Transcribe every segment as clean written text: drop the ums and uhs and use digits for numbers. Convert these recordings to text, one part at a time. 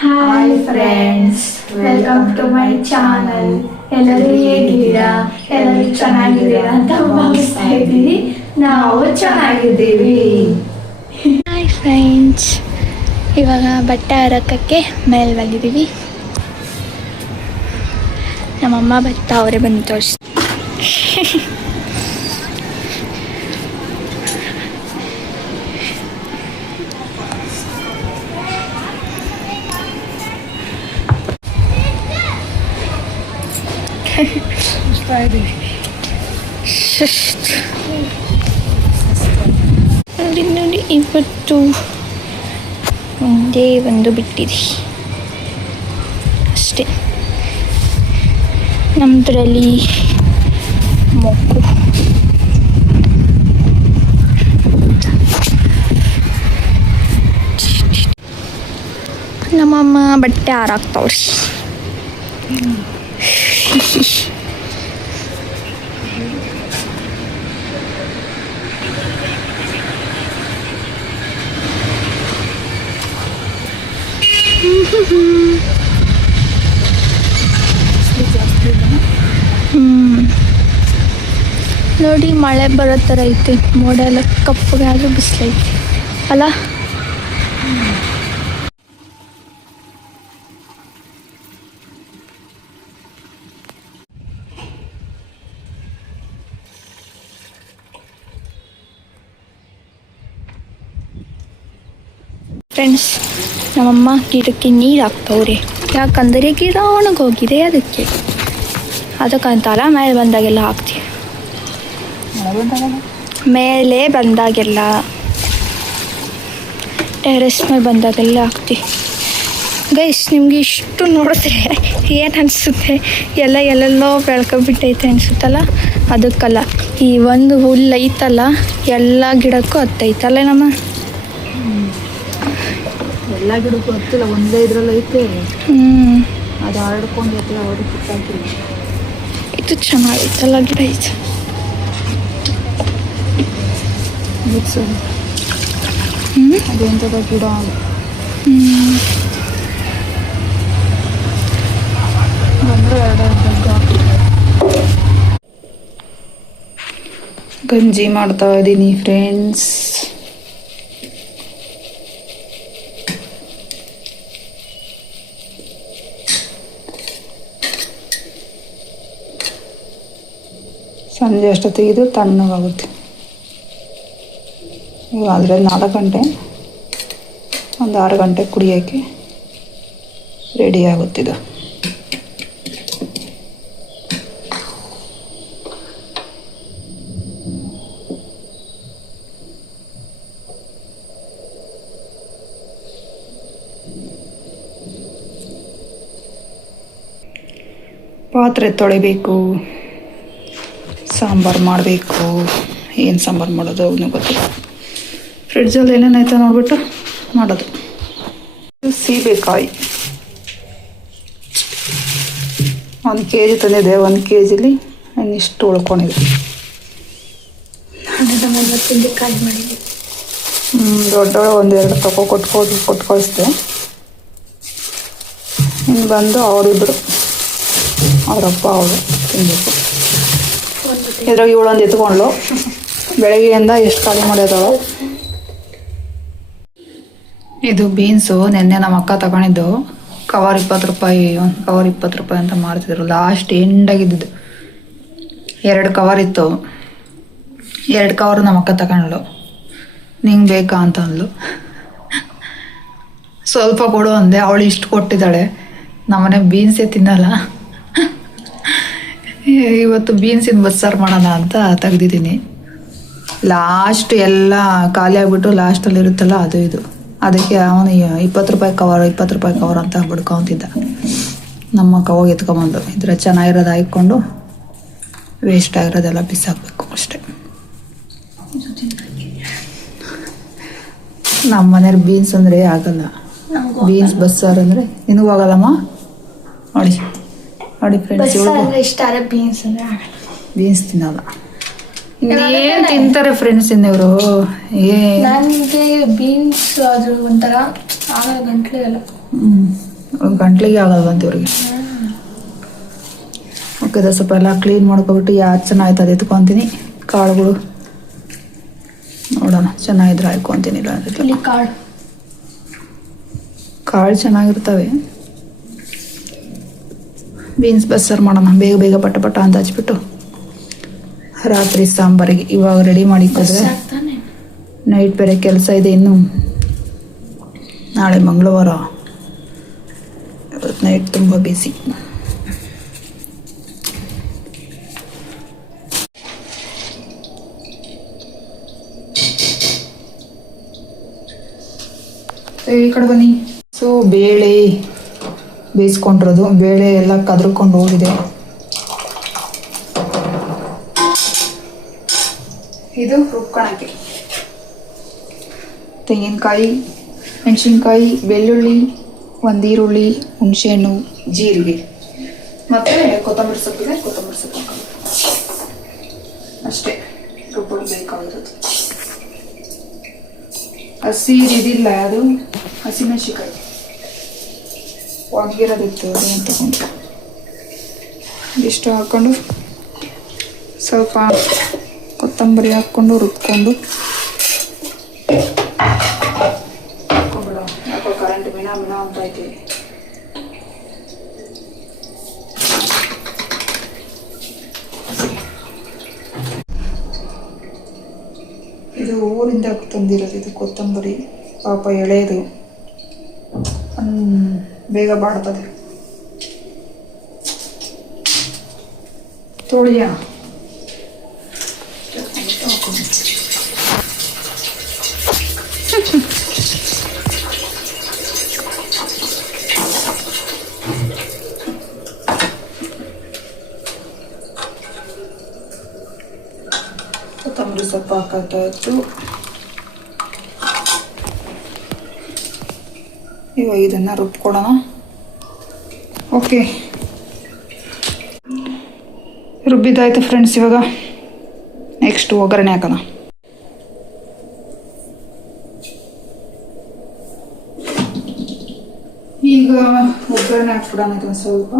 Hi friends, welcome to my channel. ಎಲ್ಲರೂ ಹೇಗಿದ್ದೀರಾ? ಎಲ್ಲರೂ ಚೆನ್ನಾಗಿದ್ದೀರಾ ಅಂತ ಭಾವಿಸ್ತಾ ಇದ್ದೀವಿ. ನಾವು ಚೆನ್ನಾಗಿದ್ದೀವಿ. ಹಾಯ್ ಫ್ರೆಂಡ್ಸ್, ಇವಾಗ ಬಟ್ಟೆ ಹಾರಕ್ಕೆ ಮೇಲೆ ಬಂದಿದ್ದೀವಿ. ನಮ್ಮಮ್ಮ ಬಟ್ಟೆ ಅವರೇ ಬಂದು ತೋರಿಸಿ. ನೋಡಿ ಇವತ್ತು ಒಂದೇ ಒಂದು ಬಿಟ್ಟಿದೆ ಅಷ್ಟೇ. ನಮ್ಮದ್ರಲ್ಲಿ ಮೊಕ್ಕು ನಮ್ಮಮ್ಮ ಬಟ್ಟೆ ಹಾರಾಕ್ತವ್ರಿ. ನೋಡಿ ಮಳೆ ಬರೋ ಥರ ಐತೆ. ಮೋಡ ಎಲ್ಲ ಕಪ್ಪಗಾದ್ರೂ ಬಿಸಿಲೈತೆ ಅಲ್ಲ. ಫ್ರೆಂಡ್ಸ್, ನಮ್ಮಮ್ಮ ಗಿಡಕ್ಕೆ ನೀರು ಹಾಕ್ತವ್ರೆ. ಯಾಕಂದರೆ ಗಿಡ ಒಣಗೋಗಿದೆ, ಅದಕ್ಕಂತಲ್ಲ ಮೇಲೆ ಬಂದಾಗೆಲ್ಲ ಹಾಕ್ತೀವಿ. ಮೇಲೆ ಬಂದಾಗೆಲ್ಲ, ಟೆರೆಸ್ ಮೇಲೆ ಬಂದಾಗೆಲ್ಲ ಹಾಕ್ತೀವಿ. ಗೈಸ್, ನಿಮಗೆ ಇಷ್ಟು ನೋಡಿದ್ರೆ ಏನು ಅನಿಸುತ್ತೆ? ಎಲ್ಲೆಲ್ಲೋ ಬೆಳ್ಕೊಬಿಟ್ಟೈತೆ ಅನಿಸುತ್ತಲ್ಲ. ಅದಕ್ಕಲ್ಲ, ಈ ಒಂದು ಹುಲ್ಲು ಐತಲ್ಲ, ಎಲ್ಲ ಗಿಡಕ್ಕೂ ಹತ್ತೈತಲ್ಲ ನಮ್ಮ. ಎಲ್ಲ ಗಿಡಕ್ಕೂ ಹತ್ತಿಲ್ಲ, ಒಂದೇ ಇದ್ರಲ್ಲಿ ಐತೆ. ಅದು ಹರಡ್ಕೊಂಡು ಅವ್ರಿಗೆ ಕಿತ್ತಾಕಿಲ್ಲ. ಇದು ಚೆನ್ನಾಗೈತಲ್ಲ ಗಿಡ. ಇದು ಅದೆಂಥದ ಗಿಡ? ಗಂಜಿ ಮಾಡ್ತಾ ಇದ್ದೀನಿ ಫ್ರೆಂಡ್ಸ್. ಸಂಜೆ ಅಷ್ಟೊತ್ತಿಗೆ ಇದು ತಣ್ಣಗಾಗುತ್ತೆ. ಈಗ ಆದರೆ 4 ಗಂಟೆ, ಒಂದು 6 ಗಂಟೆ ಕುಡಿಯೋಕ್ಕೆ ರೆಡಿ ಆಗುತ್ತಿದ್ದು. ಪಾತ್ರೆ ತೊಳಿಬೇಕು, ಸಾಂಬಾರು ಮಾಡಬೇಕು. ಏನು ಸಾಂಬಾರು ಮಾಡೋದು ಅವನು ಗೊತ್ತಿಲ್ಲ. ಫ್ರಿಡ್ಜಲ್ಲಿ ಏನೇನಾಯ್ತು ನೋಡ್ಬಿಟ್ಟು ಮಾಡೋದು. ಸೀಬೆಕಾಯಿ 1 kg ತಂದಿದ್ದೆ. 1 kgಲಿ ಇನ್ನಿಷ್ಟು ಉಳ್ಕೊಂಡಿದೆ. ದೊಡ್ಡವಳು 1-2 ಕೊಟ್ಟು ಕಳಿಸ್ದೆ. ಇನ್ನು ಬಂದು ಅವರಿಬ್ಬರು, ಅವರಪ್ಪ ಅವಳು ತಿನ್ನಬೇಕು. ಇದ್ರಾಗ ಇವಳೊಂದು ಎತ್ಕೊಂಡ್ಳು. ಬೆಳಗ್ಗೆಯಿಂದ ಎಷ್ಟು ಖಾಲಿ ಮಾಡೋದಳು. ಇದು ಬೀನ್ಸು ನೆನ್ನೆ ನಮ್ಮ ಅಕ್ಕ ತಗೊಂಡಿದ್ದು. ಕವರ್ 20 ರೂಪಾಯಿ, ಒಂದು ಕವರ್ 20 ರೂಪಾಯಿ ಅಂತ ಮಾರ್ತಿದ್ರು. ಲಾಸ್ಟ್ ಎಂಡಾಗಿದ್ದು 2 ಕವರ್ ಇತ್ತು. 2 ಕವರ್ ನಮ್ಮ ಅಕ್ಕ ತಗೊಂಡ್ಳು. ನಿಂಗೆ ಬೇಕಾ ಅಂತ ಅಂದ್ಲು. ಸ್ವಲ್ಪ ಕೊಡು ಅಂದೆ. ಅವಳು ಇಷ್ಟು ಕೊಟ್ಟಿದ್ದಾಳೆ. ನಮ್ಮನೆ ಬೀನ್ಸೇ ತಿನ್ನಲ್ಲ. ಇವತ್ತು ಬೀನ್ಸಿನ ಬಸ್ಸಾರು ಮಾಡೋಣ ಅಂತ ತೆಗ್ದಿದ್ದೀನಿ. ಲಾಸ್ಟ್ ಎಲ್ಲ ಖಾಲಿ ಆಗಿಬಿಟ್ಟು ಲಾಸ್ಟಲ್ಲಿ ಇರುತ್ತಲ್ಲ ಅದು ಇದು. ಅದಕ್ಕೆ ಅವನು 20 ರೂಪಾಯಿ ಕವರ್ ಅಂತ ಬಿಡ್ಕೊತಿದ್ದ. ನಮ್ಮ ಅಕ್ಕ ಹೋಗಿ ಎತ್ಕೊಂಬಂದು ಇದ್ರೆ ಚೆನ್ನಾಗಿರೋದು ಹಾಕ್ಕೊಂಡು ವೇಸ್ಟ್ ಆಗಿರೋದೆಲ್ಲ ಬಿಸಾಕಬೇಕು ಅಷ್ಟೇ. ನಮ್ಮ ಮನೇಲಿ ಬೀನ್ಸ್ ಅಂದರೆ ಆಗಲ್ಲ. ಬೀನ್ಸ್ ಬಸ್ಸಾರು ಅಂದರೆ ನಿನಗೂ ಆಗಲ್ಲಮ್ಮ. ನೋಡಿ ಫ್ರೆಂಡ್ಸ್, ಬೀನ್ಸ್ ತಿನ್ನಲ್ಲ. ಇನ್ನೇನು ತಿಂತಾರೆ ಫ್ರೆಂಡ್ಸ್ ಇನ್ನಿವರು. ನನಗೆ ಬೀನ್ಸ್ ಅದು ಒಂಥರ ಆಗಲ್ಲ ಗಂಟ್ಲೆ ಎಲ್ಲ. ಗಂಟ್ಲಿಗೆ ಆಗಲ್ವಂತ ಇವ್ರಿಗೆ. ಓಕೆ, ಅದು ಸ್ವಲ್ಪ ಎಲ್ಲ ಕ್ಲೀನ್ ಮಾಡ್ಕೊಬಿಟ್ಟು ಯಾರು ಚೆನ್ನಾಯ್ತದೆ ಎತ್ಕೊತೀನಿ. ಕಾಳುಗಳು ನೋಡೋಣ, ಚೆನ್ನಾಗಿದ್ರೆ ಹಾಯ್ಕೊತೀನಿ. ಇಲ್ಲ ಅಂದ್ರೆ ಇಲ್ಲಿ ಕಾಳು ಚೆನ್ನಾಗಿರ್ತವೆ. ಬೀನ್ಸ್ ಬಸ್ಸಾರು ಮಾಡೋಣ, ಬೇಗ ಬೇಗ ಪಟ ಪಟ ಅಂತ ಹಚ್ಬಿಟ್ಟು ರಾತ್ರಿ ಸಾಂಬಾರಿಗೆ ಇವಾಗ ರೆಡಿ ಮಾಡಿಕ್ಕಿದ್ರೆ ನೈಟ್ ಬೇರೆ ಕೆಲಸ ಇದೆ. ಇನ್ನು ನಾಳೆ ಮಂಗಳವಾರ, ಇವತ್ತು ನೈಟ್ ತುಂಬ ಬಿಸಿ. ಈ ಕಡೆ ಬನ್ನಿ. ಸೊ ಬೇಳೆ ಬೇಯಿಸ್ಕೊಂಡಿರೋದು, ಬೇಳೆ ಎಲ್ಲ ಕದ್ರಕೊಂಡು ಹೋಗಿದೆ. ಇದು ರುಬ್ಕೊಳಕ್ಕೆ ತೆಂಗಿನಕಾಯಿ, ಮೆಣಸಿನ್ಕಾಯಿ, ಬೆಳ್ಳುಳ್ಳಿ, ಒಂದು ಈರುಳ್ಳಿ, ಹುಣಸೆಹಣ್ಣು, ಜೀರಿಗೆ ಮತ್ತು ಕೊತ್ತಂಬರಿ ಸೊಪ್ಪಿದೆ, ಕೊತ್ತಂಬರಿ ಸೊಪ್ಪು ಹಾಕೋದು ಅಷ್ಟೇ. ರುಬ್ಬಲು ಬೇಕಾಗಿರೋದು ಹಸಿ ಇದಿಲ್ಲ, ಅದು ಹಸಿಮೆಣಸಿನ್ಕಾಯಿ ಒಣಗಿರೋದಿತ್ತು, ಅದನ್ನು ತಗೊಂಡು ಇಷ್ಟು ಹಾಕ್ಕೊಂಡು ಸ್ವಲ್ಪ ಕೊತ್ತಂಬರಿ ಹಾಕ್ಕೊಂಡು ರುಬ್ಕೊಂಡು ಯಾಕೋ ಕರೆಂಟ್ ಮಿಣ ಮಿಣ ಅಂತ ಐತಿ. ಇದು ಊರಿಂದ ತಂದಿರೋದು, ಇದು ಕೊತ್ತಂಬರಿ ಪಾಪ ಎಳೆದು ಬೇಗ ಬಾಡ್ತದೆ. ತೊಳಿಯ ಕೊತ್ತಂಬರಿ ಸೊಪ್ಪು ಹಾಕಾಯ್ತು. ಇವಾಗ ಇದನ್ನು ರುಬ್ಕೊಡೋಣ. ಓಕೆ, ರುಬ್ಬಿದ್ದಾಯ್ತು ಫ್ರೆಂಡ್ಸ್. ಇವಾಗ ನೆಕ್ಸ್ಟ್ ಒಗ್ಗರಣೆ ಹಾಕೋಣ. ಈಗ ಒಗ್ಗರಣೆ ಹಾಕ್ಬಿಡೋಣ ಇದೊಂದು ಸ್ವಲ್ಪ.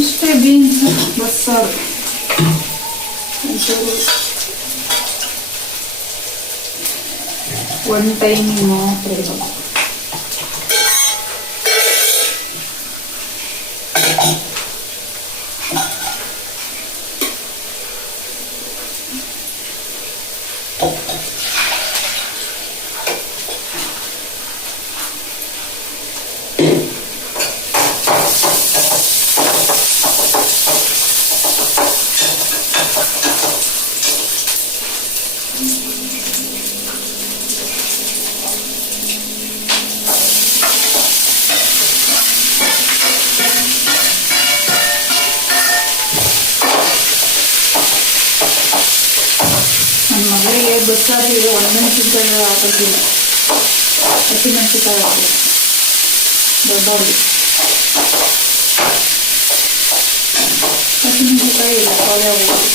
ಇಷ್ಟೇ ಬೀನ್ಸ್ ಬಸ್ಸಾರು. ಒನ್ ಟೈಮ್ ಮಾತ್ರ ಇರಬೇಕು. ಬಸ್ಸಾರಿಗೆ ಒಣಮೆಣಸಿನ್ಕಾಯಿ ಹಾಕೋದಿಲ್ಲ, ಹಸಿಮೆಣಸಿನ್ಕಾಯಿ ಹಾಕಿ ದೊಡ್ಡವ್ರಿಗೆ. ಹಸಿಮೆಣಸಿನ್ಕಾಯಿ ಇಲ್ಲ ಕಾಲೇ ಹೋಗೋದು.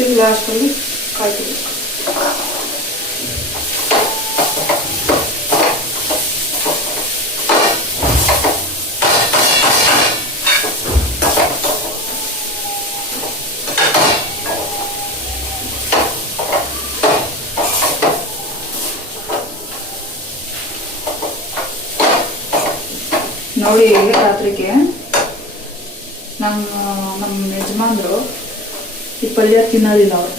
ಇದು ಲಾಸ್ಟಲ್ಲಿ ಕಾಯ್ತಿರ್ಬೇಕು. ನೋಡಿ ರಾತ್ರಿಗೆ ನಮ್ಮ ಯಜಮಾನ್ರು ಈ ಪಲ್ಯ ತಿನ್ನೋದಿಲ್ಲ. ಅವರು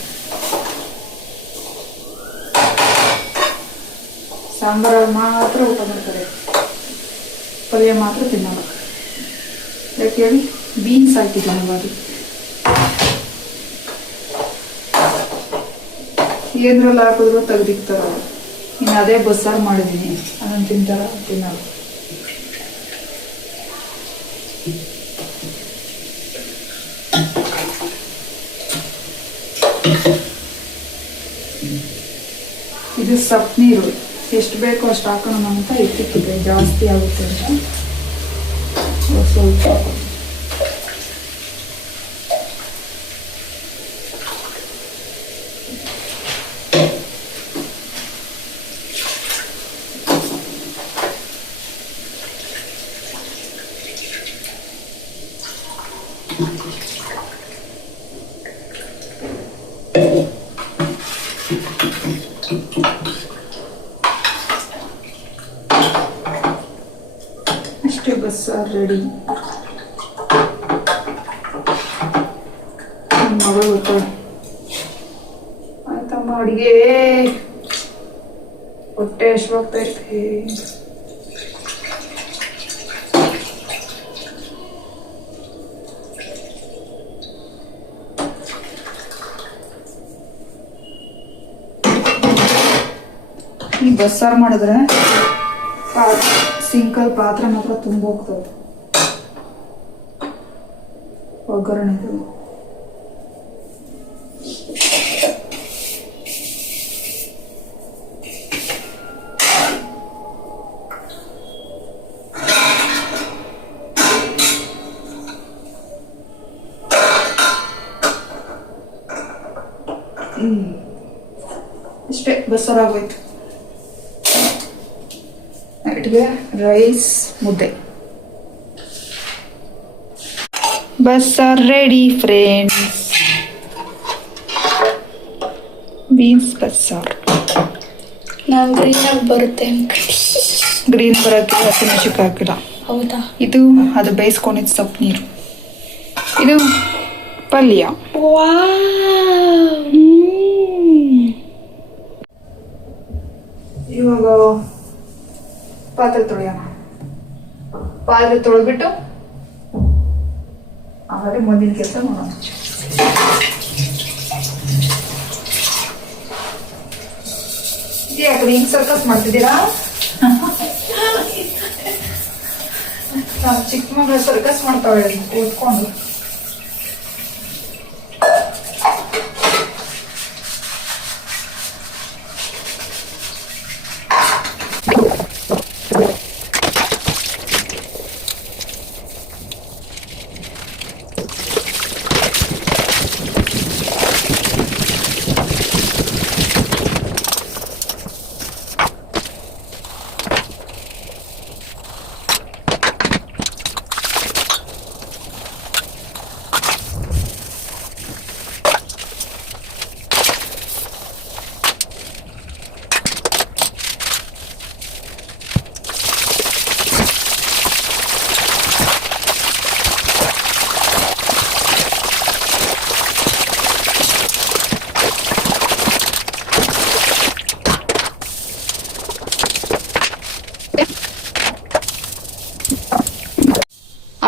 ಸಾಂಬಾರು ಮಾತ್ರ ಊಟ ಮಾಡ್ತಾರೆ, ಪಲ್ಯ ಮಾತ್ರ ತಿನ್ನಲ್ಲ. ಯಾಕೆ ಹೇಳಿ? ಬೀನ್ಸ್ ಹಾಕಿದ್ದೆ ಅದು ಏನ್ರಲ್ಲಿ ಹಾಕಿದ್ರು ತೆಗ್ದಿಕ್ತಾರ ಅವರು. ಇನ್ನು ಅದೇ ಬಸ್ಸಾರು ಮಾಡಿದ್ದೀನಿ, ಅದನ್ನು ತಿಂತಾರ ತಿನ್ನಲ್ಲ. ಇದು ಸಪ್ ನೀರು, ಎಷ್ಟು ಬೇಕೋ ಅಷ್ಟು ಹಾಕೋಣ ಅಂತ ಇಟ್ಟಿಟ್ಟಿದೆ. ಜಾಸ್ತಿ ಆಗುತ್ತೆ ಅಂತ ಸ್ವಲ್ಪ ಅಷ್ಟೇ. ಬಸ್ಸಾರು ರೆಡಿ. ಮಗಳು ಗೊತ್ತಾಗ ಆಯ್ತಮ್ಮ ಅಡಿಗೆ. ಹೊಟ್ಟೆ ಹಸಿವಾಗ್ತೈತೆ. ಈ ಬಸ್ಸಾರು ಮಾಡಿದ್ರೆ ಸಿಂಕಲ್ ಪಾತ್ರೆ ಮಾತ್ರ ತುಂಬ ಹೋಗ್ತದೆ ಒಗ್ಗರಣೆದು. ಇಷ್ಟೇ ಬಸ್ಸಾರು ಆಗೋಯ್ತು. ನೈಟ್ಗೆ ರೈಸ್ ಮುದ್ದೆ. ಬಸ್ಸಾರು ರೆಡಿ ಫ್ರೆಂಡ್ಸ್. ಬೀನ್ಸ್ ಬಸ್ಸಾರು. ನಾನು ಗ್ರೀನಾಗಿ ಬರುತ್ತೆ ಗ್ರೀನ್ ಬರೋಕ್ಕೆ ಹಸಿಮೆಣಸಿನ್ಕಾಯಿ ಹಾಕಿಲ್ಲ. ಹೌದಾ? ಇದು ಅದು ಬೇಯಿಸ್ಕೊಂಡಿದ್ದು ಸೊಪ್ಪು ನೀರು. ಇದು ಪಲ್ಯ. ಇವಾಗ ಪಾತ್ರೆ ತೊಳೆಯೋಣ. ಪಾತ್ರೆ ತೊಳೆದ್ಬಿಟ್ಟು ಆಮೇಲೆ ಮುಂದಿನ ಕೆಲಸ ಮಾಡೋಣ. ಯಾಕಂದ್ರೆ ಹಿಂಗ್ ಸರ್ಕಸ್ ಮಾಡ್ತಿದ್ದೀರಾ? ನಾವು ಚಿಕ್ಕ ಮಗಳು ಸರ್ಕಸ್ ಮಾಡ್ತಾಳೆ ಕೂತ್ಕೊಂಡು.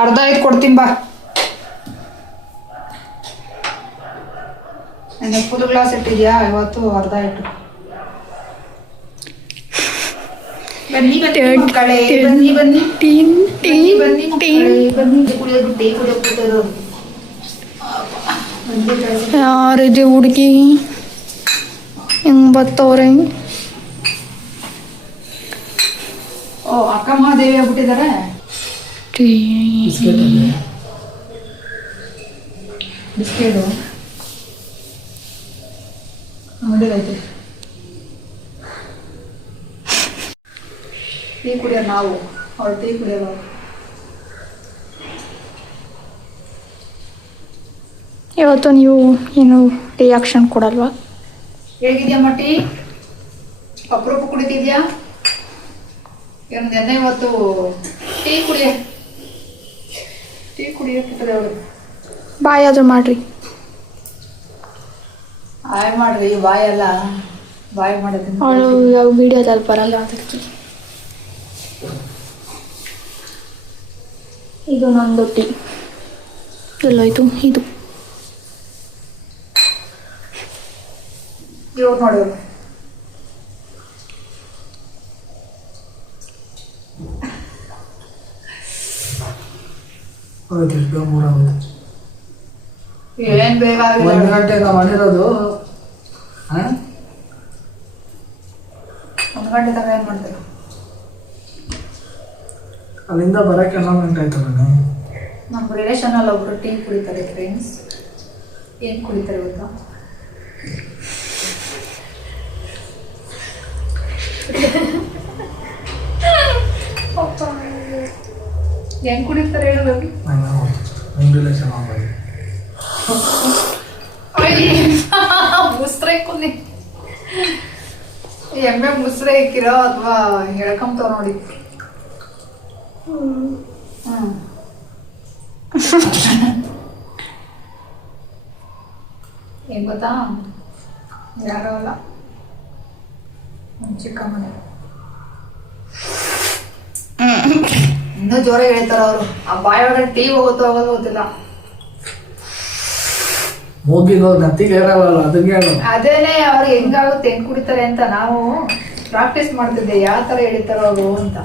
ಅರ್ಧ ಐದು ಕೊಡ್ತೀನಿ ಬಾ. ಫುಲ್ ಗ್ಲಾಸ್ ಇಟ್ಟಿದ್ಯಾ? ಇವತ್ತು ಅರ್ಧ ಇಟ್ಟು. ಬನ್ನಿ ಬನ್ನಿ ಮಕ್ಕಳೇ, ಬನ್ನಿ ಬನ್ನಿ ಟೀನ್ ಬನ್ನಿ ಬನ್ನಿ ಟೀನ್ ಮಕ್ಕಳೇ, ಬನ್ನಿ ಕುಡಿಯೋದು ಟೀ ಕುಡಿಯೋದು ಕೂತರು. ಯಾರಿದೆ ಹುಡುಗಿ ಹೆಂಗ್ ಬರ್ತವ್ರೆ? ಓ ಅಕ್ಕ ಮಹಾದೇವಿ ಆಗ್ಬಿಟ್ಟಿದ್ದಾರೆ. ಬಿಸ್ಕೆಟು ನೋಡಿರೈತೆ. ಟೀ ಕುಡಿಯೋರು ನಾವು, ಅವ್ರು ಟೀ ಕುಡಿಯೋರು. ಇವತ್ತು ನೀವು ಏನು ರಿಯಾಕ್ಷನ್ ಕೊಡಲ್ವಾ? ಹೇಗಿದ್ಯಮ್ಮ ಟೀ? ಅಪರೂಪ ಕುಡಿತಿದ್ಯಾ? ಏನು ನೆನ್ನೆ ಇವತ್ತು ಟೀ ಕುಡಿಯೋಕ್ಕಿರ್ತದೆ ಅವರು. ಬಾಯ್ ಆದ್ರೂ ಮಾಡ್ರಿ. ಆಯ್ ಮಾಡ್ರಿ, ಬಾಯಲ್ಲ ಬಾಯ್ ಮಾಡೋದು. ಅವಳು ಇವಾಗ ವಿಡಿಯೋದಲ್ಲಿ ಬರಲ್ಲ ಅದಕ್ಕೆ. ಇದು ನಂದು ಟೀ ಎಲ್ಲೋಯ್ತು? ಇದು ಇವ್ರು ನೋಡೋರು. ಏನ್ ಬೇಗ ಆಗಿಲ್ಲ. 1 ಗಂಟೆ ನಾವು ಮಾಡಿರೋದು. 1 ಗಂಟೆ ತನಕ ಏನ್ ಮಾಡ್ತಾರೆ? ಅಲ್ಲಿಂದ ಬರಕ್ಕೆ 11 ಗಂಟೆ ಆಯ್ತು ನಾನು. ನಮ್ಮ ರಿಲೇಷನ್ ಅಲ್ಲಿ ಒಬ್ರು ಟೀ ಕುಡಿತಾರೆ ಫ್ರೆಂಡ್ಸ್. ಏನ್ ಕುಡಿತಾರೆ ಗೊತ್ತಾ? ಹೆಂಗ್ ಕುಡಿತಾರೆ ಹೇಳೋದು? ನಿಮ್ಮ ರಿಲೇಷನ್ ಆಗೋದು ಮುಸ್ರೆ ಕುನ್ನಿ ಎಮ್ಮೆ ಮುಸ್ರೆ ಇಕ್ಕಿರೋ ಅಥವಾ ಹೇಳ್ಕೊಂತಾವ ನೋಡಿ. ಏನ್ ಗೊತ್ತಾ, ಯಾರೋ ಅಲ್ಲ, ನಮ್ಮ ಚಿಕ್ಕ ಮನೆ. ಇನ್ನೂ ಜೋರ ಹೇಳ್ತಾರ ಅವರು. ಆ ಬಾಯಿ ಒಳಗಡೆ ಟೀ ಹೋಗುತ್ತೋ ಹೋಗೋದು ಗೊತ್ತಿಲ್ಲ. ಮೂಗಿಗೆ ನತ್ತಿಗೆ ಹೇಳಲ್ಲ, ಅದಕ್ಕೆ ಹೇಳು. ಅದೇನೆ ಅವ್ರಿಗೆ ಹೆಂಗಾಗುತ್ತೆ, ಹೆಂಗ್ ಕುಡಿತಾರೆ ಅಂತ ನಾವು ಪ್ರಾಕ್ಟೀಸ್ ಮಾಡ್ತಿದ್ದೆ, ಯಾವ ತರ ಹೇಳಿತಾರೋ ಅವರು ಅಂತ.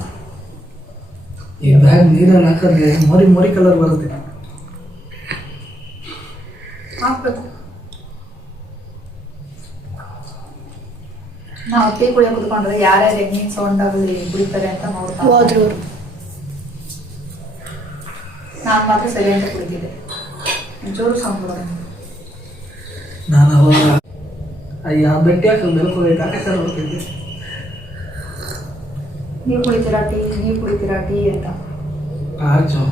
ಈ ಬ್ಯಾಗ್ ನೀರಲ್ಲಿ ಹಾಕಿದ್ರೆ ಮೊರಿ ಕಲರ್ ಬರುತ್ತೆ. ಹಾಕ್ಬೇಕು. ನಾವು ಟೀ ಕುಡಿಯೋ ಕುತ್ಕೊಂಡ್ರೆ ಯಾರ್ಯಾರು ಹೆಂಗಿನ ಸೌಂಡ್ ಆಗಲಿ ಕುಡಿತಾರೆ ಅಂತ ನೋಡ್ತಾ ಹೋದ್ರು ಅವರು. ನಾನು ಮಾತ್ರ ಸರಿ ಅಂತ ಕುಡಿತಿದ್ದೆ, ಜೋರು ಸೌಂಡ್ ಬರೋದು. ನಾನು ಅವಾಗ ಅಯ್ಯ ಬೆಟ್ಟಿ ಹಾಕಿ ಬೆಳ್ಕೋಬೇಕು, ಯಾಕೆ ಸರ್ ಬರ್ತಿದ್ದೆ. ನೀವು ಕುಡಿತೀರಾ ಟೀ ಅಂತ. ಆಚು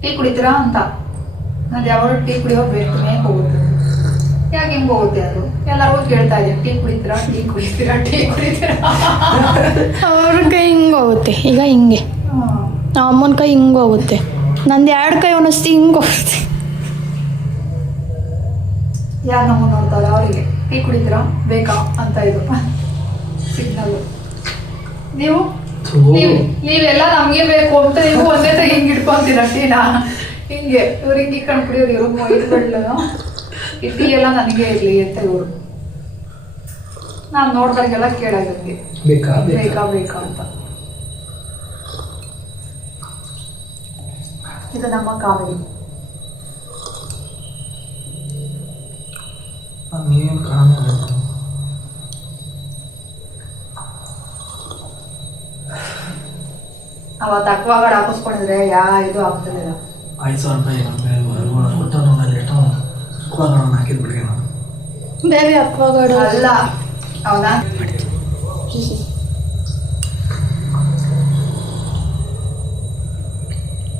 ಟೀ ಕುಡಿತೀರಾ ಅಂತ. ನಾನು ಯಾವಾಗ ಟೀ ಕುಡಿಯೋ ಬೇಕು ಹೆಂಗೆ ಹೋಗುತ್ತೆ, ಯಾಕೆ ಹೆಂಗೆ ಹೋಗುತ್ತೆ ಅದು ಎಲ್ಲರಿಗೂ ಕೇಳ್ತಾ ಇದ್ದೀನಿ. ಟೀ ಕುಡಿತೀರಾ ಅವ್ರ ಕೈ ಹಿಂಗೆ ಹೋಗುತ್ತೆ. ಈಗ ಹಿಂಗೆ ನಮ್ಮ ಅಮ್ಮನ ಕೈ ಹಿಂಗೆ ಹೋಗುತ್ತೆ, ನಂದು 2 ಕೈ ಒಂದೊಂದ್ಸತಿ ಹಿಂಗೆ ಹೋಗುತ್ತೆ. ಯಾರು ನಮ್ಮ ನೋಡ್ತಾರೆ ಅವರಿಗೆ ಟೀ ಕುಡಿತೀರಾ ಬೇಕಾ ಅಂತ ಇದು ಸಿಗ್ನಲ್. ನೀವೆಲ್ಲ ನಮ್ಗೆ ಬೇಕು ಅಂತ ನೀವು ಒಂದೇ ತರ ಹಿಂಗ್ ಇಟ್ಕೊಂತೀರ ಟೀನಾ. ಹಿಂಗೆ ಇವ್ರು ಹಿಂಗೆ ಇಟ್ಕೊಂಡು ಕುಡಿಯೋರು. ಇವ್ರು ಇಟ್ಕೊಳ್ಳ ಈ ಟೀ ಎಲ್ಲ ನನಗೆ ಇರ್ಲಿ ಅಂತ ಇವರು. ನಾನು ನೋಡ್ದಾಗೆಲ್ಲ ಕೇಳಾಗುತ್ತೆ ಬೇಕಾ ಅಂತ. ಇದು ನಮ್ಮ ಕಾವೇರಿ. ನೀನು ಕಾಣಲ್ಲ. ಅವತ್ತು ಅಕ್ವಾಗಾರ್ಡ್ ಹಾಕಿಸ್ಕೊಂಡಿದ್ರೆ ಇದು ಆಗ್ತಿರ್ಲಿಲ್ಲ. 5,000 ರೂಪಾಯಿ ಕೊಟ್ಟು ನಾನು ಎಷ್ಟು ಅಕ್ವಾಗಾರ್ಡ್ ಹಾಕಿದ್ಬಿಡ್ಗೆ ನಾನು. ಬೇರೆ ಅಕ್ವಾಗಾರ್ಡ್ ಅಲ್ಲ ಹೌದಾ.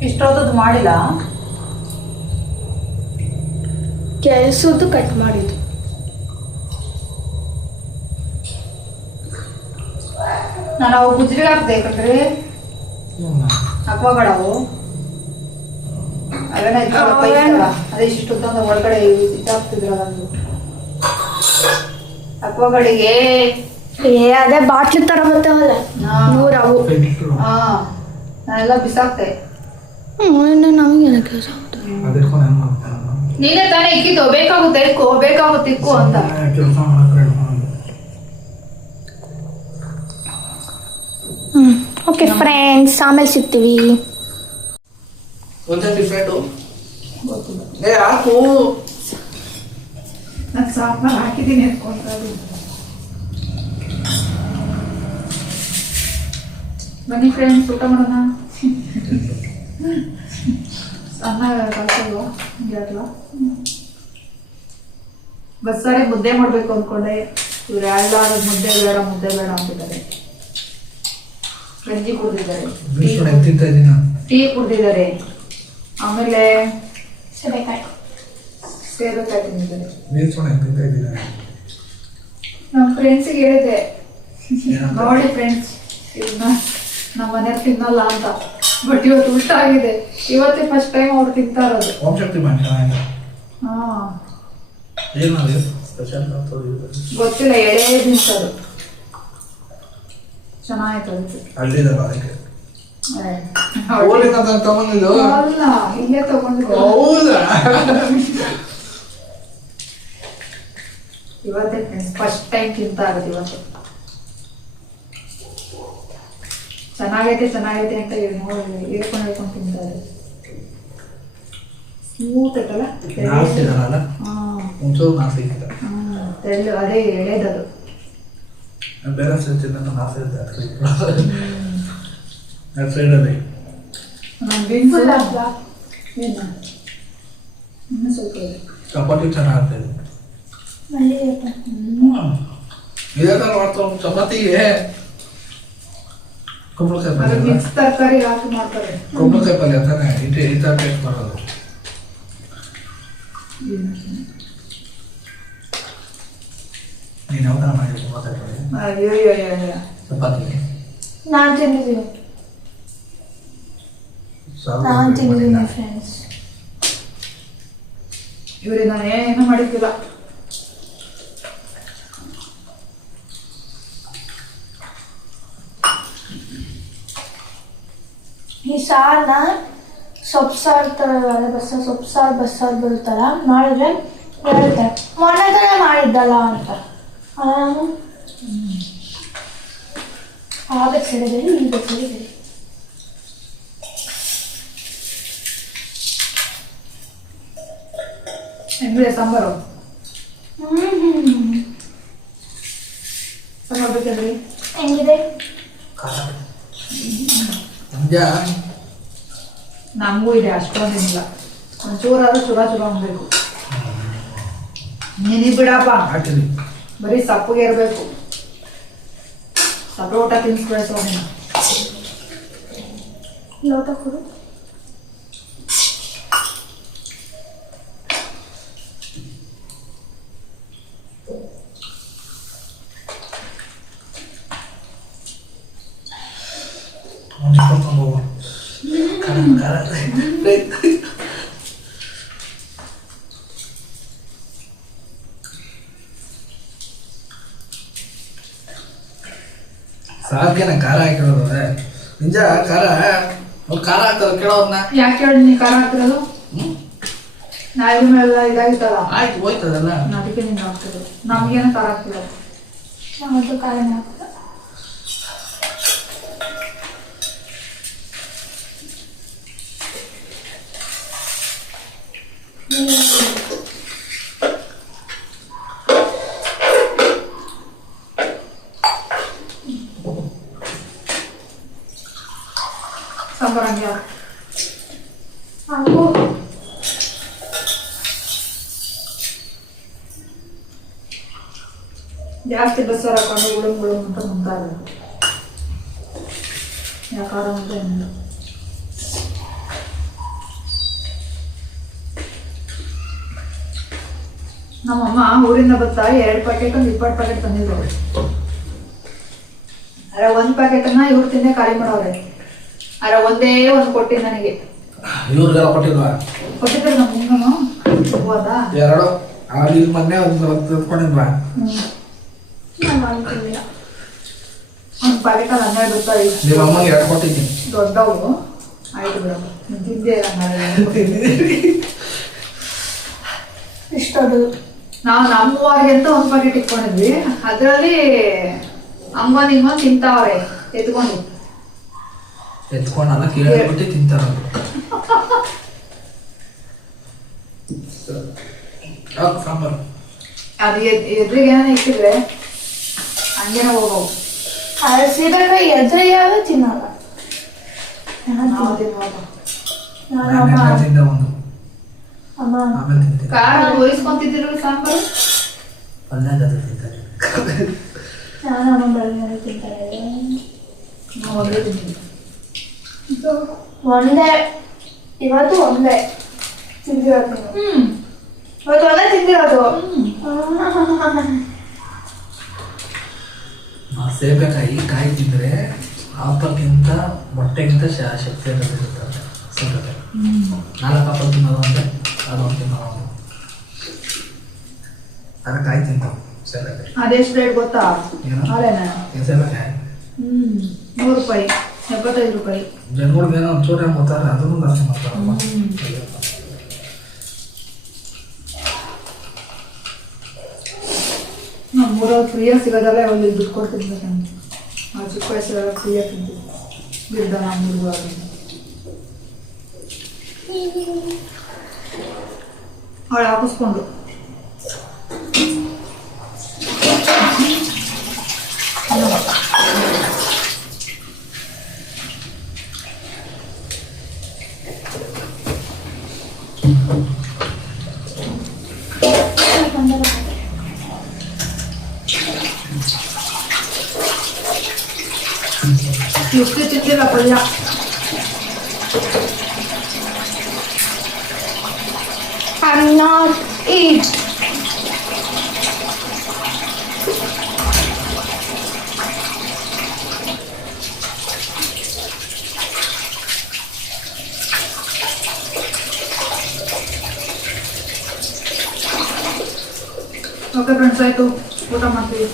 ಇಷ್ಟೊತ್ತದ್ದು ಮಾಡಿಲ್ಲ, ಕೆಲಸದ್ದು ಕಟ್ ಮಾಡಿದ್ದು. ನಾನು ಅವು ಗುಜ್ರಿಗೆ ಹಾಕ್ದೆ ಕಣ್ರಿ ಅಕ್ವಾಗಾರ್ಡ್. ಅವು ಅವೆಲ್ಲ ಇತ್ತಲ್ಲ, ಅದೇ ಇಷ್ಟೊತ್ತೊಂದು ಒಳಗಡೆ ಇದಾಗ್ತಿದ್ರಲ್ಲ ಒಂದು ಅಕ್ವಾಗಾರ್ಡಿಗೆ. ಅದೇ ಬಾಟ್ಲಿ ತರ ಬರ್ತಾವಲ್ಲ 100 ಅವು. ನಾನೆಲ್ಲ ಬಿಸಾಕ್ತೆ. ನಮಗೆ ಕೆಲಸ ನೀನೇ ತಾನೇ ಇಕ್ಕಿದ್ದು, ಬೇಕಾಗುತ್ತೆ ಇಕ್ಕು ಅಂತ. ಓಕೆ ಫ್ರೆಂಡ್ಸ್, ಆಮೇಲೆ ಸಿಗ್ತೀವಿ. ಒಂದೇ ಡಿಫ್ರೆಂಟು ಗೊತ್ತಿಲ್ಲ, ಏ ಹಾಕು. ನಾನು ಸಾಂಬಾರು ಹಾಕಿದ್ದೀನಿ ಅನ್ಕೊಂಡ್ರೆ. ಬನ್ನಿ ಫ್ರೆಂಡ್ಸ್, ಊಟ ಮಾಡೋಣ. ಅನ್ನ ಕಳ್ಸಲ್ವಾ ಯಾಕಲ್ಲ? ಬಸ್ಸಾರೆ ಮುದ್ದೆ ಮಾಡಬೇಕು ಅಂದ್ಕೊಂಡೆ. ಇವ್ರು ಎಲ್ಲಾರು ಮುದ್ದೆ ಬೇಡ ಅಂತಿದ್ದಾರೆ. ಗಂಜಿ ಕುಡಿದಿದ್ದಾರೆ, ತಿಂತಾ ಇದ್ದೀನಿ ನಾನು. ಟೀ ಕುಡಿದಿದ್ದಾರೆ, ಆಮೇಲೆ ಸರಿಕಾಯಿ ಸೇರುಕಾಯಿ ತಿಂದಿದ್ದಾರೆ. ನೀರ್ಸ್ಕೊಂಡು ತಿಂತಾ ಇದ್ದೀನಿ. ನಮ್ಮ ಫ್ರೆಂಡ್ಸಿಗೆ ಹೇಳಿದೆ, ನೋಡಿ ಫ್ರೆಂಡ್ಸ್ ಇದನ್ನ ನಮ್ಮ ಮನೆಯವ್ರು ತಿನ್ನಲ್ಲ ಅಂತ. ಬಟ್ ಇವತ್ತು ಊಟ ಆಗಿದೆ. ಇವತ್ತೇ ಫಸ್ಟ್ ಟೈಮ್ ಅವ್ರು ತಿಂತಾ ಇರೋದು. ಓಂ ಶಕ್ತಿ ಮಾಡಿ ಚೆನ್ನಾಗಿದೆ. ಹಾ, ಏನಾದ್ರು ಸ್ಪೆಷಲ್ ಗೊತ್ತಿಲ್ಲ, ಎಳೆ ದಿನ್ಸದು ಚೆನ್ನಾಯ್ತು. ಅದಕ್ಕೆ ಅಲ್ಲಿದಲ್ಲ ಅದಕ್ಕೆ ಏ, ಓಲಿನ ತಗೊಂಡಿದ್ದು. ಅಲ್ಲ, ಇಲ್ಲೇ ತಗೊಂಡಿದ್ದೆ. ಹೌದಾ? ಇವತ್ತೇ ಫ್ರೆಂಡ್ಸ್ ಫಸ್ಟ್ ಟೈಮ್ ತಿಂತಾ ಇರೋದು ಇವತ್ತು. ಚೆನ್ನಾಗೈತೆ ಅಂತ ಹೇಳ್ಕೊಂಡು ತಿಂತಾ ಇರೋದು. ಸ್ಮೂತ್ ಐತಲ್ಲ, ನಾಸಿದಲ್ಲ, ಹಾ, ಒಂಚೂರು ನಾಸಿಕ್ಕಿಲ್ಲ. ತೆಳ್ಳು, ಅದೇ ಎಳೆದದು. ಬೇರೆ ಸೈಡ್ ನಾಸಿ ಇರುತ್ತೆ ಆ ಸೈಡಲ್ಲಿ. ನಮ್ಮ ಬೀನ್ಸ್ ಏನು ಇನ್ನೂ ಸ್ವಲ್ಪ ಇದೆ. ಚಪಾತಿ ಚೆನ್ನಾಗುತ್ತೆ. ಇದೇ ಥರ ಮಾಡ್ತಾರೆ ಚಪಾತಿಗೆ. ಕುಂಬಳಕಾಯಿ ಅದು ಪಲ್ಯ, ಮಿಕ್ಸ್ ತರಕಾರಿ ಹಾಕಿ ಮಾಡ್ತಾರೆ. ಕುಂಬಳಕಾಯಿ ಪಲ್ಯ ತಾನೆ ಈ ಥರ ಟೇಸ್ಟ್ ಮಾಡೋದು. ನೀನು ಯಾವ ಥರ ಮಾಡಿ ಕುಂಬಳಕಾಯಿ ಪಲ್ಯ ಅಯ್ಯೋ ಚಪಾತಿಗೆ? ನಾನು ತಿಂದಿದ್ದೀನಿ ಫ್ರೆಂಡ್ಸ್. ಇವ್ರಿಗೆ ನಾನು ಏನೂ ಮಾಡಿದ್ದಿಲ್ಲ. ಈ ಸಾರನ್ನ ಸೊಪ್ಪು ಸಾರು ಥರ ಸೊಪ್ಪು ಸಾರು ಬರುತ್ತಲ್ಲ, ಮಾಡಿದ್ರೆ ಹೇಳ್ತಾರೆ ಮೊನ್ನೆ ತಾನೇ ಮಾಡಿದ್ದಲ್ಲ ಅಂತ. ನಾನು ಆ ಬೆಸರಿದಲ್ಲಿ ಈ ಬೆಸರಿದಲ್ಲಿ ಹೆಂಗಿದೆ ಸಾಂಬಾರು? ಸಾಂಬಾರು ಬೇಕಂದ್ರಿ ಹೆಂಗಿದೆ? ನಮಗೂ ಇದೆ, ಅಷ್ಟೊಂದಿಲ್ಲ. ಒಂಚೂರಾದ್ರೂ ಚೂರ ಅನ್ಬೇಕು. ನೀನಿ ಬಿಡಪ್ಪ, ಹಾಕಿರಿ. ಬರೀ ಸಪ್ಪಗೆ ಇರಬೇಕು. ಸಪ್ಪ ಊಟ ತಿನ್ಸ್ಬಿಡ್ಸೋ ನೀನು. ಲೋಟ ಕೊಡು. ಸಾರ್ಗೆನ ಖಾರ ಹಾಕಿರೋದು ನಿಜ. ಖಾರ ಹಾಕ್ತಾರೆ ಕೇಳೋದನ್ನ. ಯಾಕೆ ಹೇಳಿ ನೀ ಖಾರ ಹಾಕಿರೋದು? ನಾಯಿಗಳೆಲ್ಲ ಇದಾಗಿತ್ತಲ್ಲ, ಆಯ್ತು ಹೋಯ್ತದಲ್ಲ. ಅದಕ್ಕೆ ನೀನು ಹಾಕ್ತಿರೋದು. ನಮ್ಗೇನು ಖಾರ ಹಾಕ್ತಿರೋದು? ನಮ್ಮದು ಖಾರನೇ ಹಾಕ್ತಾರೆ. ಸಾಂಬಾರು ಹಂಗೆ ಹಾಗೂ ಜಾಸ್ತಿ ಬಸ್ಸಾರು ಹಾಕೊಂಡು ಗುಳುಂ ಅಂತ ಮುಂತಾ ಇರೋದು. ಯಾಕಾರ ಅಂತ ಏನಿಲ್ಲ. ನಮ್ಮಮ್ಮ ಊರಿಂದ ಬತ್ತಾ 2 ಪ್ಯಾಕೆಟ್ ಒಂದು 20 ಪ್ಯಾಕೆಟ್ ತಂದಿದ್ರು. ಅರೆ 1 ಪ್ಯಾಕೆಟನ್ನ ಇವ್ರು ತಿಂದೆ ಖಾಲಿ ಮಾಡೋರೆ. ಅರೆ ಒಂದೇ ಒಂದು ಕೊಟ್ಟಿದ್ದು ನನಗೆ. ಇವ್ರಿಗೆಲ್ಲ ಕೊಟ್ಟಿಲ್ವಾ? ಕೊಟ್ಟಿದ್ದಾರೆ ನಮ್ಮ ನಿಂಗನು. ಹೋದಾ 2 ಅಲ್ಲಿ ಮೊನ್ನೆ ಒಂದು ತಂದ್ಕೊಂಡಿಲ್ವಾ? ನಾನು ಅನ್ಕೊಂಡಿಲ್ಲ. ಒಂದು ಪ್ಯಾಕೆಟಲ್ಲಿ 12 ಬರ್ತಾರೆ. ನಿಮ್ಮ ಅಮ್ಮಗೆ 2 ಕೊಟ್ಟಿದ್ದೀನಿ. ದೊಡ್ಡವು ಆಯ್ತು ಬಿಡಮ್ಮ, ತಿಂದೆ ಇಷ್ಟದು ನಾವು ನಮ್ಮವಾರಿಗೆ ಅಂತ 1 ಪ್ಯಾಕೆಟ್ ಇಟ್ಕೊಂಡಿದ್ವಿ. ಅದರಲ್ಲಿ ಅಮ್ಮ ನಿಮ್ಮ ತಿಂತಾವ್ರೆ ಎತ್ಕೊಂಡು. ಎತ್ಕೊಂಡಲ್ಲ ಕೇಳ್ಬಿಟ್ಟು ತಿಂತಾರ ಸಾಂಬಾರು ಅದು ಎದುರಿಗೆ ಏನಾರ ಇಟ್ಟಿದ್ರೆ ಹಂಗೇನ ಹೋಗವು. ಸೀಬೆಕಾಯಿ ಎದ್ರೆ ಯಾವ ತಿನ್ನಲ್ಲ. ನಾವು ತಿನ್ನುವಾಗ ತಿಂದ ಒಂದು ಅಮ್ಮ ಆಮೇಲೆ ತಿಂತೀನಿ ಖಾರ ವಹಿಸ್ಕೊಂತಿದ್ದೀರಲ್ಲ ಸಾಂಬಾರು. ಪಲ್ಯ ಜೊತೆ ತಿಂತಾರೆ. ನಾನು ಅಮ್ಮ ಬೆಳಗ್ಗೆ ತಿಂತಾರೆ. ನಾವು ಒಂದೇ ತಿಂತೀವಿ. ಒಂದೇ ಇವತ್ತು ಒಂದೇ ತಿಂದಿರೋದು. ಇವತ್ತು ಒಂದೇ ತಿಂದಿರೋದು. ಸೇಬೆಕಾಯಿ ಕಾಯಿ ತಿಂದರೆ ಆಪಲ್ಗಿಂತ ಮೊಟ್ಟೆಗಿಂತ ಶಕ್ತಿ ಇರುತ್ತೆ. ಸೇಬೆಕಾಯಿ 4 ಆಪಲ್ ತಿನ್ನೋದು ಅಂದರೆ ಅದೊಂದು ತಿನ್ನೋದು. ಅದರ ಕಾಯಿ ತಿಂತಾವೆ ಸೇಬೆಕಾಯಿ. ಅದೆಷ್ಟು ರೇಟ್ ಗೊತ್ತಾ? ಏನು? ಹಾಲೇನಾ? ಸೇಬೆಕಾಯಿ 100 ರೂಪಾಯಿ, 75 ರೂಪಾಯಿ. ಜನಗಳಿಗೆ ಏನೋ ಒಂಚೂರು ಹೆಂಗೆ ಗೊತ್ತಾರೆ ಅದನ್ನು ಜಾಸ್ತಿ ಮಾಡ್ತಾರಲ್ಲ. ನಮ್ಮೂರಲ್ಲಿ ಫ್ರೀಯಾಗಿ ಸಿಗೋದಲ್ಲ, ಒಂದು ದುಡ್ಡು ಕೊಡ್ತಿದ್ದೆ. ನಾವು ಚಿಕ್ಕ ವಯಸ್ಸೆಲ್ಲ ಫ್ರೀಯಾಗಿ ತಿಂತೀವಿ ಗಿಡ್ಡ ನಮ್ಮೂರು. ಅವಳು ಹಾಕಿಸ್ಕೊಂಡು ಎಷ್ಟು ತಿಂತಿಲ್ಲ ಪಲ್ಯ. I'm not eat. Okay friends, ಆಯಿತು, ಊಟ ಮಾಡ್ತೀವಿ.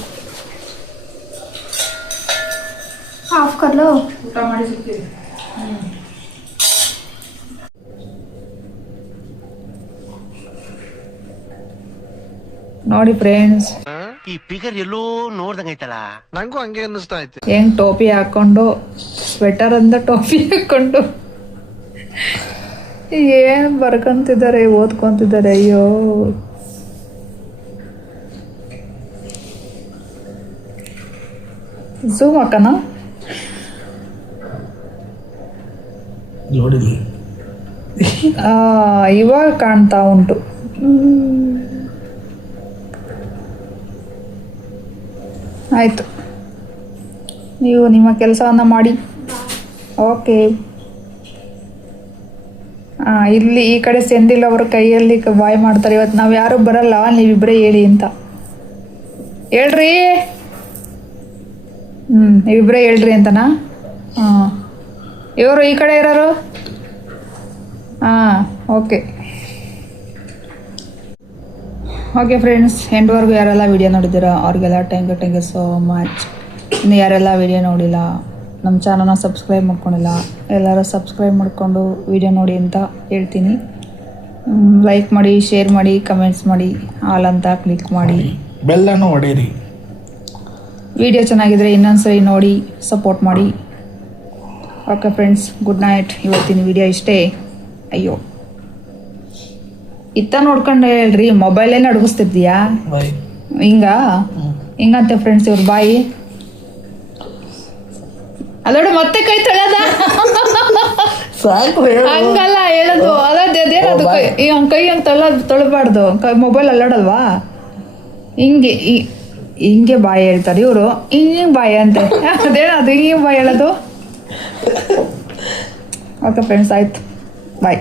Half कर लो. ಊಟ ಮಾಡಿ ಸಿಗ್ತೀವಿ. ನೋಡಿ ಫ್ರೆಂಡ್ಸ್, ಈ ಫಿಗರ್ ಎಲ್ಲೋ ನೋಡ್ದಂಗೈತಲ್ಲ. ನಂಗೂ ಹಂಗೆ ಅನ್ನಿಸ್ತಾ ಐತೆ. ಹೆಂಗ್ ಟೋಪಿ ಹಾಕೊಂಡು, ಸ್ವೆಟರ್ ಅಂದ ಟೋಪಿ ಹಾಕೊಂಡು ಏನ್ ಬರ್ಕೊಂತಿದ್ದಾರೆ, ಓದ್ಕೊಂತಿದ್ದಾರೆ. ಅಯ್ಯೋ, ಝೂಮ್ ಹಾಕನ ನೋಡಿದ್ವಿ ಇವಾಗ ಕಾಣ್ತಾ ಉಂಟು. ಆಯಿತು, ನೀವು ನಿಮ್ಮ ಕೆಲಸವನ್ನು ಮಾಡಿ. ಓಕೆ. ಇಲ್ಲಿ ಈ ಕಡೆ ಸೆಂದಿಲ್ ಅವ್ರ ಕೈಯಲ್ಲಿ ಬಾಯ್ ಮಾಡ್ತಾರೆ. ಇವತ್ತು ನಾವು ಯಾರು ಬರಲ್ಲ, ನೀವಿಬ್ಬರೇ ಹೇಳಿ ಅಂತ. ಹೇಳ್ರಿ. ನೀವಿಬ್ಬರೇ ಹೇಳ್ರಿ ಅಂತನಾ? ಇವರು ಈ ಕಡೆ ಇರೋರು? ಓಕೆ ಓಕೆ ಫ್ರೆಂಡ್ಸ್, ಎಂಡ್ವರೆಗೂ ಯಾರೆಲ್ಲ ವಿಡಿಯೋ ನೋಡಿದ್ದೀರಾ ಅವ್ರಿಗೆಲ್ಲ ಥ್ಯಾಂಕ್ ಯು ಸೋ ಮಚ್. ಇನ್ನು ಯಾರೆಲ್ಲ ವಿಡಿಯೋ ನೋಡಿಲ್ಲ, ನಮ್ಮ ಚಾನಲ್ನ ಸಬ್ಸ್ಕ್ರೈಬ್ ಮಾಡ್ಕೊಂಡಿಲ್ಲ, ಎಲ್ಲರೂ ಸಬ್ಸ್ಕ್ರೈಬ್ ಮಾಡಿಕೊಂಡು ವಿಡಿಯೋ ನೋಡಿ ಅಂತ ಹೇಳ್ತೀನಿ. ಲೈಕ್ ಮಾಡಿ, ಶೇರ್ ಮಾಡಿ, ಕಮೆಂಟ್ಸ್ ಮಾಡಿ, ಆಲ್ ಅಂತ ಕ್ಲಿಕ್ ಮಾಡಿ, ಬೆಲ್ಲನ್ನು ಹೊಡೀರಿ. ವಿಡಿಯೋ ಚೆನ್ನಾಗಿದ್ರೆ ಇನ್ನೊಂದ್ಸರಿ ನೋಡಿ ಸಪೋರ್ಟ್ ಮಾಡಿ. Okay friends, good night. ಇವತ್ತಿನ ವಿಡಿಯೋ ಇಷ್ಟೇ. ಅಯ್ಯೋ, ಇತ್ತ ನೋಡ್ಕೊಂಡು ಹೇಳ್ರಿ, ಮೊಬೈಲೇನೆ ಅಡಗಿಸ್ತಿದ್ದೀಯಾ? ಹಿಂಗಂತೆ ಫ್ರೆಂಡ್ಸ್ ಇವ್ರ ಬಾಯಿ. ಅಲ್ಲೋಡು ಮತ್ತೆ ಕೈ ತೊಳೆದ ಸಾಕು ಹಂಗಲ್ಲ ಹೇಳೋದು. ಅದೇನದು ಕೈ ಹಂಗೆ ತೊಳಬಾರ್ದು. ಮೊಬೈಲ್ ಅಲ್ಲಾಡಲ್ವಾ? ಹಿಂಗೆ ಬಾಯಿ ಹೇಳ್ತಾರೆ ಇವರು. ಹಿಂಗೆ ಬಾಯಿ ಅಂತೆ. ಅದೇನದು ಹಿಂಗೆ ಬಾಯಿ ಹೇಳೋದು? ಓಕೆ ಫ್ರೆಂಡ್ಸ್, ಆಯ್ತು, ಬಾಯ್.